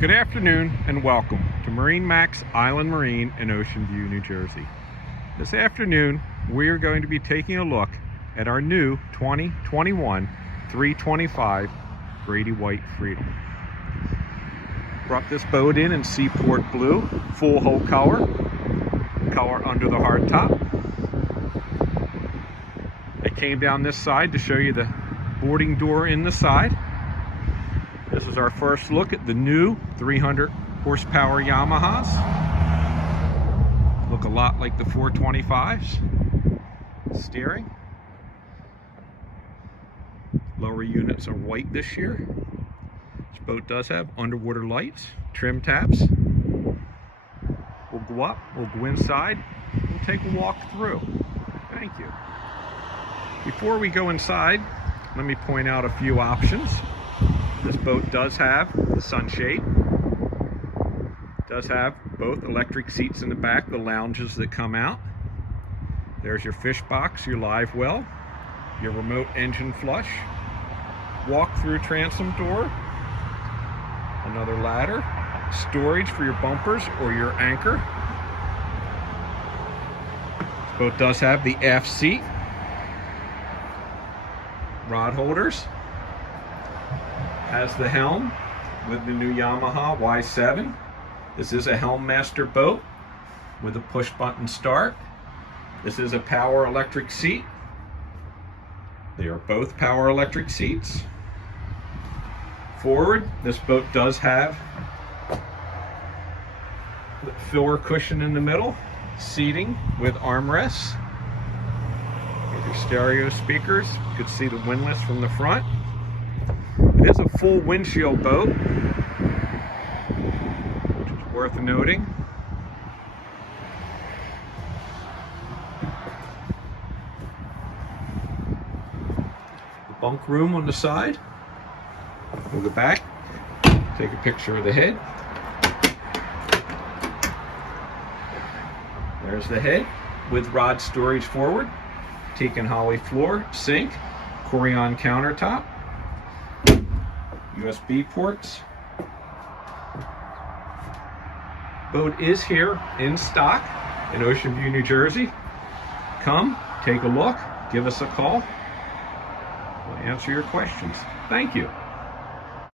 Good afternoon and welcome to MarineMax Island Marine in Ocean View, New Jersey. This afternoon we are going to be taking a look at our new 2021 325 Grady-White Freedom. Brought this boat in Seaport Blue, full hull color under the hardtop. I came down this side to show you the boarding door in the side. This is our first look at the new 300 horsepower Yamahas. Look a lot like the 425s. Steering. Lower units are white this year. This boat does have underwater lights, trim tabs. We'll go up, we'll go inside, we'll take a walk through. Thank you. Before we go inside, let me point out a few options. This boat does have the sunshade, does have both electric seats in the back, the lounges that come out. There's your fish box, your live well, your remote engine flush, walk-through transom door, another ladder, storage for your bumpers or your anchor. This boat does have the aft seat, rod holders. Has the helm with the new Yamaha Y7. This is a Helm Master boat with a push button start. This is a power electric seat. They are both power electric seats. Forward, this boat does have the filler cushion in the middle, seating with armrests. Here's your stereo speakers. You can see the windlass from the front. It is a full windshield boat, which is worth noting. The bunk room on the side. We'll go back, take a picture of the head. There's the head with rod storage forward, teak and holly floor, sink, Corian countertop. USB ports. Boat is here in stock in Ocean View, New Jersey. Come, take a look, give us a call. We'll answer your questions. Thank you.